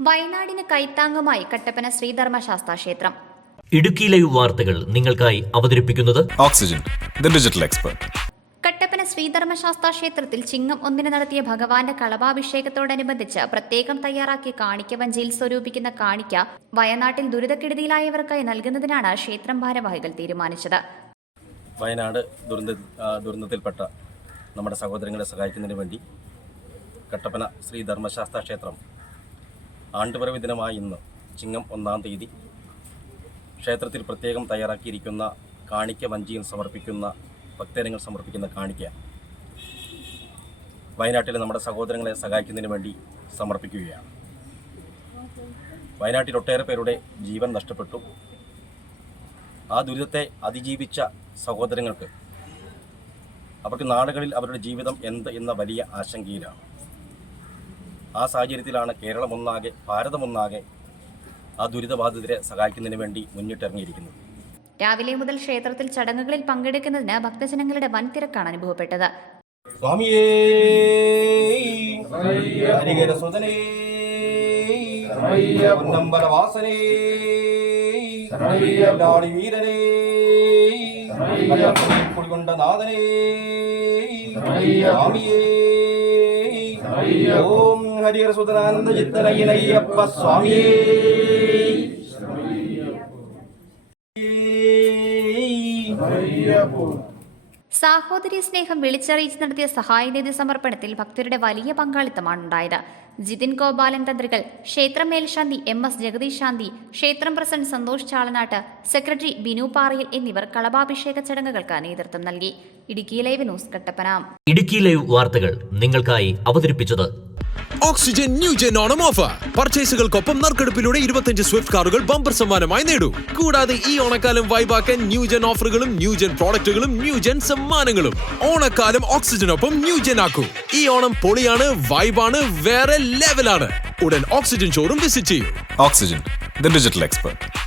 വയനാടിന് കൈത്താങ്ങുമായി കട്ടപ്പന ശ്രീധർമ്മശാസ്താ ക്ഷേത്രം. ഇടുക്കി ലൈവ് വാർത്തകൾ നിങ്ങൾക്കായി അവതരിപ്പിക്കുന്നത് oxygen, the digital expert. Kattappana Sree Dharma Sastha ക്ഷേത്രത്തിൽ ചിങ്ങം 1 നടത്തിയ ഭഗവാന്റെ കളഭാഭിഷേകത്തോടനുബന്ധിച്ച് പ്രത്യേകം തയ്യാറാക്കിയ കാണിക്ക വഞ്ചിയിൽ സ്വരൂപിക്കുന്ന കാണിക്ക വയനാട്ടിൽ ദുരിതക്കെടുതിയിലായവർക്കായി നൽകുന്നതിനാണ് ക്ഷേത്രം ഭാരവാഹികൾ തീരുമാനിച്ചത്. വയനാട് ദുരന്തത്തിൽപ്പെട്ട നമ്മുടെ സഹോദരങ്ങളെ സഹായിക്കുന്നതിന് വേണ്ടി കട്ടപ്പന ശ്രീ ധർമ്മശാസ്താ ക്ഷേത്രം ആണ്ടുപിറവി ദിനമായ ഇന്ന് ചിങ്ങം 1-ാം തീയതി ക്ഷേത്രത്തിൽ പ്രത്യേകം തയ്യാറാക്കിയിരിക്കുന്ന കാണിക്ക വഞ്ചിയിൽ സമർപ്പിക്കുന്ന ഭക്തജനങ്ങൾ സമർപ്പിക്കുന്ന കാണിക്ക വയനാട്ടിലെ നമ്മുടെ സഹോദരങ്ങളെ സഹായിക്കുന്നതിന് വേണ്ടി സമർപ്പിക്കുകയാണ്. വയനാട്ടിൽ ഒട്ടേറെ പേരുടെ ജീവൻ നഷ്ടപ്പെട്ടു. ആ ദുരിതത്തെ അതിജീവിച്ച സഹോദരങ്ങൾക്ക് അവർക്ക് നാടുകളിൽ അവരുടെ ജീവിതം എന്ത് എന്ന വലിയ ആശങ്കയിലാണ്. ആ സാഹചര്യത്തിലാണ് കേരളമൊന്നാകെ, ഭാരതമൊന്നാകെ ആ ദുരിതബാധിതരെ സഹായിക്കുന്നതിന് വേണ്ടി മുന്നിട്ടിറങ്ങിയിരിക്കുന്നത്. രാവിലെ മുതൽ ക്ഷേത്രത്തിൽ ചടങ്ങുകളിൽ പങ്കെടുക്കുന്നതിന് ഭക്തജനങ്ങളുടെ വൻ തിരക്കാണ് അനുഭവപ്പെട്ടത്. സ്വാമിയേ ഹരിഹരസുതനേ പൊന്നമ്പലവാസനേ വീരനേ കുളികൊണ്ട നാഥനേ സ്വാമിയേ ഓം ഹരിഹരസുതനാനന്ദ ചിത്തനയ്യനയ്യപ്പ സ്വാമിയേ. സാഹോദര്യ സ്നേഹം വിളിച്ചറിയിച്ച് നടത്തിയ സഹായനിധി സമർപ്പണത്തിൽ ഭക്തരുടെ വലിയ പങ്കാളിത്തമാണ് ഉണ്ടായത്. ജിതിൻ ഗോപാലൻ തന്ത്രികൾ, ക്ഷേത്രം മേൽശാന്തി MS ജഗദീഷ് ശാന്തി, ക്ഷേത്രം പ്രസിഡന്റ് സന്തോഷ് ചാളനാട്ട്, സെക്രട്ടറി ബിനു പാറയിൽ എന്നിവർ കളഭാഭിഷേക ചടങ്ങുകൾക്ക് നേതൃത്വം നൽകി. Idukki live news Kattappana. Idukki live വാർത്തകൾ നിങ്ങൾക്കായി അവതരിപ്പിച്ചത് ഓക്സിജൻ ന്യൂജൻ ഓണം ഓഫർ. പർച്ചേസുകൾക്കൊപ്പം നറുക്കെടുപ്പിലൂടെ 25 സ്വിഫ്റ്റ് കാറുകൾ ബമ്പർ സമ്മാനമായി നേടൂ. കൂടാതെ ഈ ഓണക്കാലം വൈബാക്കാൻ ന്യൂജൻ ഓഫറുകളും ന്യൂജൻ പ്രോഡക്റ്റുകളും ന്യൂജൻ സമ്മാനങ്ങളും. ഓണക്കാലം ഓക്സിജനൊപ്പം ന്യൂജൻ ആക്കൂ. ഈ ഓണം പൊളിയാണ്, വൈബാണ്, വേറെ ലെവലാണ്. ഉടൻ ഓക്സിജൻ ഷോറൂം വിസിറ്റ് ചെയ്യൂ. Oxygen, the digital expert.